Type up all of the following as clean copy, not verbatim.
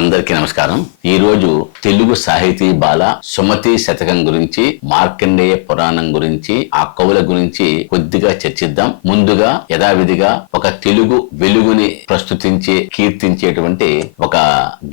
అందరికీ నమస్కారం. ఈ రోజు తెలుగు సాహితీ బాల సుమతి శతకం గురించి, మార్కండేయ పురాణం గురించి, ఆ కవుల గురించి కొద్దిగా చర్చిద్దాం. ముందుగా యథావిధిగా ఒక తెలుగు వెలుగుని ప్రస్తుతించే, కీర్తించేటువంటి ఒక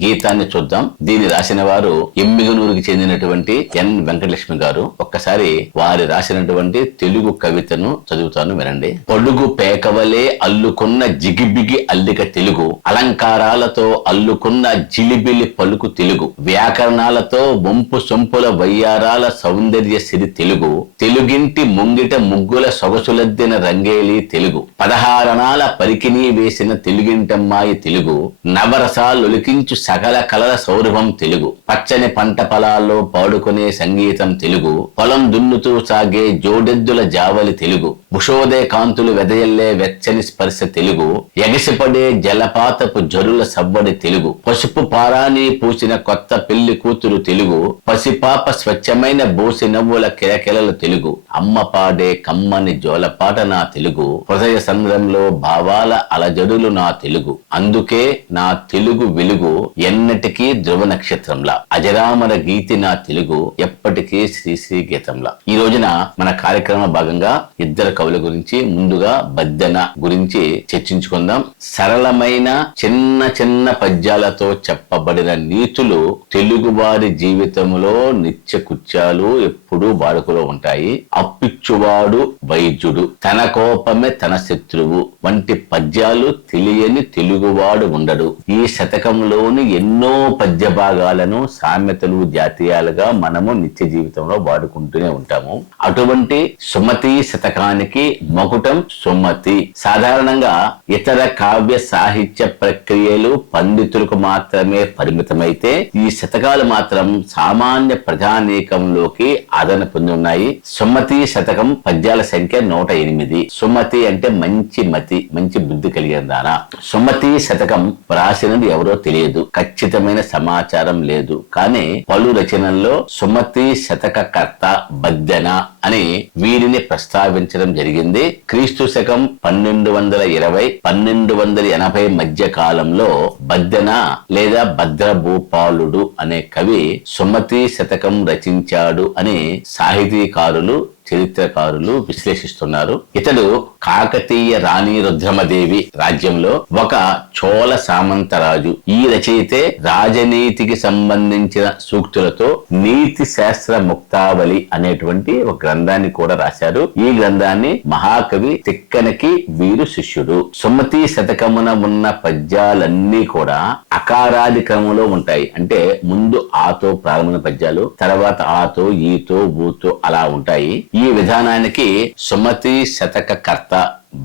గీతాన్ని చూద్దాం. దీన్ని రాసిన వారు ఎమ్మిగనూరుకి చెందినటువంటి ఎన్ వెంకటలక్ష్మి గారు. ఒక్కసారి వారి రాసినటువంటి తెలుగు కవితను చదువుతాను, వినండి. పొడుగు పేకవలే అల్లుకున్న జిగిబిగి అల్లిక తెలుగు, అలంకారాలతో అల్లుకున్న జిలిబిలి పలుకు తెలుగు, వ్యాకరణాలతో వంపు సొంపుల వయ్యారాల సౌందర్య సిరి తెలుగు, తెలుగింటి ముంగిట ముగ్గుల సొగసులద్దిన రంగేలి తెలుగు, 16 పరికినీ వేసిన తెలుగింటమ్మాయి తెలుగు, నవరసాలొలికించు సకల కలల సౌరభం తెలుగు, పచ్చని పంట పొలాల్లో పాడుకునే సంగీతం తెలుగు, పొలం దున్నుతూ సాగే జోడెద్దుల జావలి తెలుగు, భుషోదయ కాంతులు వెదయల్లే వెచ్చని స్పర్శ తెలుగు, ఎగసిపడే జలపాతపు జరుల సవ్వడి తెలుగు, పసుపు పారాని పూసిన కొత్త పెళ్లి కూతురు తెలుగు, పసిపాప స్వచ్ఛమైన బోసి నవ్వుల కిలకిలల తెలుగు, అమ్మ పాడే కమ్మని జోలపాట నా తెలుగు, హృదయ సంద్రంలో భావాల అలజడులు నా తెలుగు, అందుకే నా తెలుగు వెలుగు ఎన్నటికీ ధ్రువ నక్షత్రంలా, అజరామర గీతి నా తెలుగు ఎప్పటికీ శ్రీశ్రీ గీతంలా. ఈ రోజున మన కార్యక్రమ భాగంగా ఇద్దరు కవుల గురించి, ముందుగా బద్దెన గురించి చర్చించుకుందాం. సరళమైన చిన్న చిన్న పద్యాలతో చెప్పబడిన నీతులు తెలుగువారి జీవితంలో నిత్య కుత్యాలు ఎప్పుడూ వాడుకలో ఉంటాయి. అప్పిచ్చువాడు వైద్యుడు, తన కోపమే తన శత్రువు వంటి పద్యాలు తెలియని తెలుగువాడు ఉండడు. ఈ శతకంలోని ఎన్నో పద్య భాగాలను సామెతలు, జాతీయాలుగా మనము నిత్య జీవితంలో వాడుకుంటూనే ఉంటాము. అటువంటి సుమతి శతకానికి మకుటం సుమతి. సాధారణంగా ఇతర కావ్య సాహిత్య ప్రక్రియలు పండితులకు మాత్రమే పరిమితమైతే, ఈ శతకాలు మాత్రం సామాన్య ప్రజానీకంలోకి ఆదరణ పొంది ఉన్నాయి. సుమతి శతకం పద్యాల సంఖ్య 108. సుమతి అంటే మంచి మతి, మంచి బుద్ధి కలిగిన దాన. సుమతి శతకం రాసినది ఎవరో తెలియదు, ఖచ్చితమైన సమాచారం లేదు. కానీ పలు రచనల్లో సుమతి శతక కర్త బద్దెన అని వీరిని ప్రస్తావించడం జరిగింది. క్రీస్తు శకం 1220-1280 మధ్య కాలంలో బద్దెన లేదా భద్రభూపాలుడు అనే కవి సుమతి శతకం రచించాడు అని సాహితీకారులు, చరిత్రకారులు విశ్లేషిస్తున్నారు. ఇతడు కాకతీయ రాణి రుద్రమదేవి రాజ్యంలో ఒక చోళ సామంతరాజు. ఈ రచయితే రాజనీతికి సంబంధించిన సూక్తులతో నీతి శాస్త్ర ముక్తావళి అనేటువంటి ఒక గ్రంథాన్ని కూడా రాశారు. ఈ గ్రంథాన్ని మహాకవి తిక్కనకి వీరు శిష్యుడు. సుమతి శతకమున ఉన్న పద్యాలన్నీ కూడా అకారాది క్రమంలో ఉంటాయి. అంటే ముందు ఆతో ప్రారంభమైన పద్యాలు, తర్వాత ఆతో, ఈతో, ఊతో అలా ఉంటాయి. ఈ విధానానికి సుమతి శతక కర్త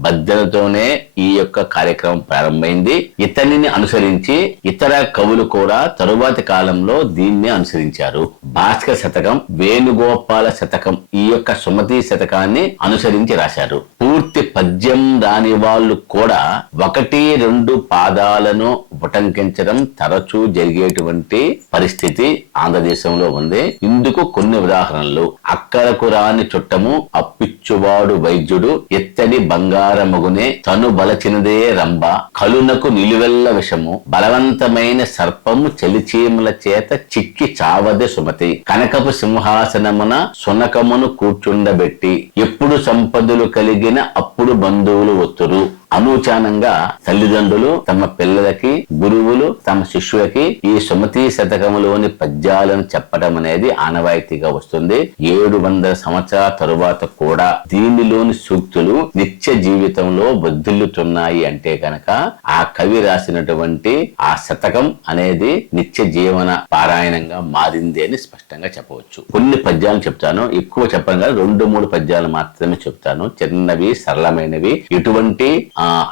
బద్దెనతోనే ఈ యొక్క కార్యక్రమం ప్రారంభమైంది. ఇతనిని అనుసరించి ఇతర కవులు కూడా తరువాతి కాలంలో దీన్ని అనుసరించారు. భాస్కర శతకం, వేణుగోపాల శతకం ఈ యొక్క సుమతి శతకాన్ని అనుసరించి రాశారు. పూర్తి పద్యం రాని వాళ్ళు కూడా 1-2 పాదాలను ఉటంకించడం తరచూ జరిగేటువంటి పరిస్థితి ఆంధ్రదేశంలో ఉంది. ఇందుకు కొన్ని ఉదాహరణలు. అక్కరకు రాని చుట్టము, అప్పిచ్చువాడు వైద్యుడు, ఎత్తడి బంగారమగునే, తను బలచినదే రంభ, కలునకు నిలువెల్ల విషము, బలవంతమైన సర్పము చలిచీమల చేత చిక్కి చావదే సుమతి, కనకపు సింహాసనమున సునకమును కూర్చుండబెట్టి, ఎప్పుడు సంపదలు కలిగిన అప్పుడు బంధువులు ఒత్తురు. అనూచానంగా తల్లిదండ్రులు తమ పిల్లలకి, గురువులు తమ శిష్యులకి ఈ సుమతి శతకములోని పద్యాలను చెప్పడం అనేది ఆనవాయితీగా వస్తుంది. 700 సంవత్సరాల తరువాత కూడా దీనిలోని సూక్తులు నిత్య జీవితంలో వర్ధిల్లుతున్నాయి అంటే కనుక ఆ కవి రాసినటువంటి ఆ శతకం అనేది నిత్య జీవన పారాయణంగా మారింది అని స్పష్టంగా చెప్పవచ్చు. కొన్ని పద్యాలు చెప్తాను, ఎక్కువ చెప్పను కదా, 2-3 పద్యాలు మాత్రమే చెప్తాను. చిన్నవి, సరళమైనవి, ఎటువంటి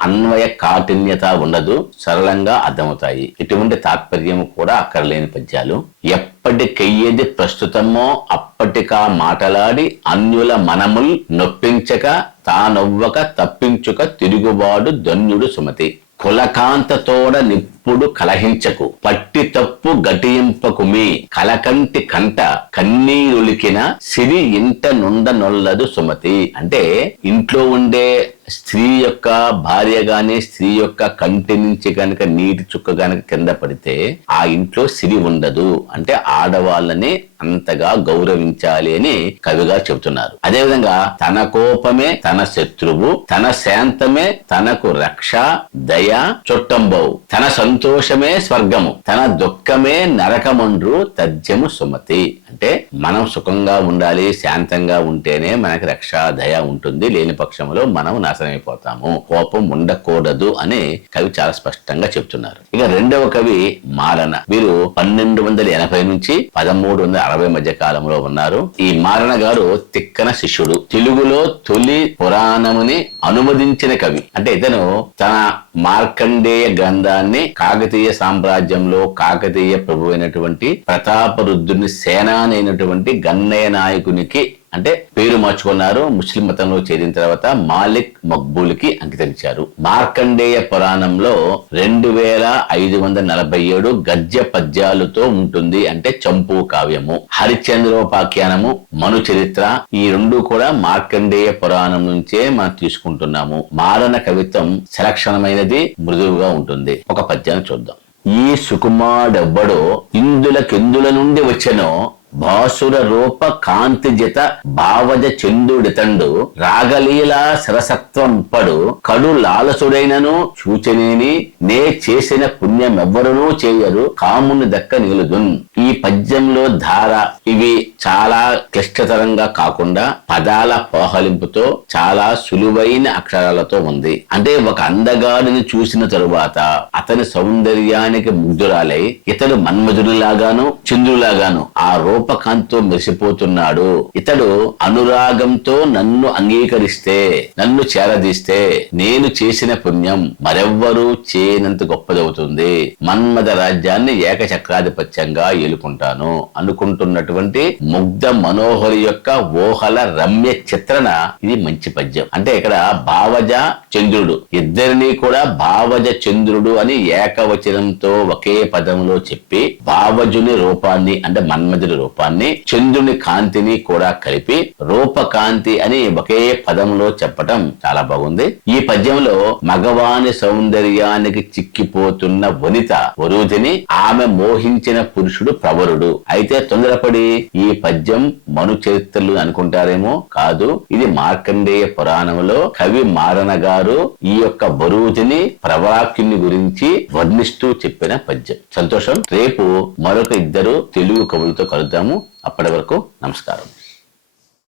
అన్వయ కాఠిన్యత ఉండదు, సరళంగా అర్థమవుతాయి. ఎటువంటి తాత్పర్యం కూడా అక్కర్లేని పద్యాలు. ఎప్పటికెయ్యేది ప్రస్తుతమో అప్పటికా మాటలాడి, అన్యుల మనముల్ నొప్పించక తానొవ్వక తప్పించుక తిరుగుబాడు ధన్యుడు సుమతి, కులకాంతతోడ నిప్పుడు కలహించకు, పట్టి తప్పు గటింపకుమి, కలకంటి కంట కన్నీరులికిన సిరి ఇంట నుండ నొల్లదు సుమతి. అంటే ఇంట్లో ఉండే స్త్రీ యొక్క భార్య గాని స్త్రీ యొక్క కంటి నుంచి కనుక నీటి చుక్క కనుక కింద పడితే ఆ ఇంట్లో సిరి ఉండదు. అంటే ఆడవాళ్ళని అంతగా గౌరవించాలి అని కవిగా చెబుతున్నారు. అదేవిధంగా తన కోపమే తన శత్రువు, తన శాంతమే తనకు రక్ష, దయ చుట్టంబవు, తన సంతోషమే స్వర్గము, తన దుఃఖమే నరకమండ్రు తథ్యము సుమతి. అంటే మనం సుఖంగా ఉండాలి, శాంతంగా ఉంటేనే మనకి రక్ష, దయ ఉంటుంది. లేని పక్షంలో మనం నాశనమైపోతాము. కోపం ఉండకూడదు అని కవి చాలా స్పష్టంగా చెప్తున్నారు. ఇక రెండవ కవి మారన. వీరు 1280 నుంచి 1360 మధ్య కాలంలో ఉన్నారు. ఈ మారన గారు తిక్కన శిష్యుడు. తెలుగులో తొలి పురాణముని అనువదించిన కవి. అంటే ఇతను తన మార్కండేయ గ్రంథాన్ని కాకతీయ సామ్రాజ్యంలో కాకతీయ ప్రభు అయినటువంటి ప్రతాపరుద్రుని సేనానైనటువంటి గన్నయ్య నాయకునికి అంటే పేరు మార్చుకున్నారు. ముస్లిం మతంలో చేరిన తర్వాత మాలిక్ మక్బూల్కి అంకితమిచ్చారు. మార్కండేయ పురాణంలో 2547 గద్య పద్యాలతో ఉంటుంది. అంటే చంపు కావ్యము, హరిశ్చంద్రోపాఖ్యానము, మను చరిత్ర ఈ రెండు కూడా మార్కండేయ పురాణం నుంచే మనం తీసుకుంటున్నాము. మారన కవిత్వం సలక్షణమైనది, మృదువుగా ఉంటుంది. ఒక పద్యాన్ని చూద్దాం. ఈ సుకుమాడెవ్వడో ఇందులకెందుల నుండి వచ్చెనో భాసుర రూప కాంతి జిత భావజ చందుడితండు రాగలీలా సరసత్వంపడు కడు లాలసుడైనను చూచనేని నే చేసిన పుణ్యమెవ్వరునూ చేయరు కాముని దక్క నిలుదున్. ఈ పద్యంలో ధార ఇవి చాలా క్లిష్టతరంగా కాకుండా పదాల పోహలింపుతో చాలా సులువైన అక్షరాలతో ఉంది. అంటే ఒక అందగాడిని చూసిన తరువాత అతని సౌందర్యానికి ముగ్ధురాలై ఇతడు మన్మధుడిలాగాను చంద్రులాగాను ఆ రూపకాంతితో మెరిసిపోతున్నాడు. ఇతడు అనురాగంతో నన్ను అంగీకరిస్తే, నన్ను చేరదీస్తే నేను చేసిన పుణ్యం మరెవ్వరూ చేయనంత గొప్పదవుతుంది. మన్మథ రాజ్యాన్ని ఏకచక్రాధిపత్యంగా ఏలుకుంటాను అనుకుంటున్నటువంటి ముగ్ధ మనోహరి యొక్క ఊహల రమ్య చిత్రణ ఇది మంచి పద్యం. అంటే ఇక్కడ భావజ చంద్రుడు ఇద్దరిని కూడా భావజ చంద్రుడు అని ఏకవచనంతో ఒకే పదంలో చెప్పి భావజుని రూపాన్ని అంటే మన్మధుని రూపాన్ని చంద్రుని కాంతిని కూడా కలిపి రూపకాంతి అని ఒకే పదంలో చెప్పటం చాలా బాగుంది. ఈ పద్యంలో మగవాని సౌందర్యానికి చిక్కిపోతున్న వనిత వరుధిని, ఆమె మోహించిన పురుషుడు ప్రవరుడు. అయితే తొందరపడి ఈ పద్యం మను చరిత్రలు అనుకుంటారేమో, కాదు. ఇది మార్కండేయ పురాణంలో కవి మారన గారు ఈ యొక్క వరుధిని ప్రవరాక్యుని గురించి వర్ణిస్తూ చెప్పిన పద్యం. సంతోషం. రేపు మరొక ఇద్దరు తెలుగు కవులతో కలుద్దాము. అప్పటి వరకు నమస్కారం.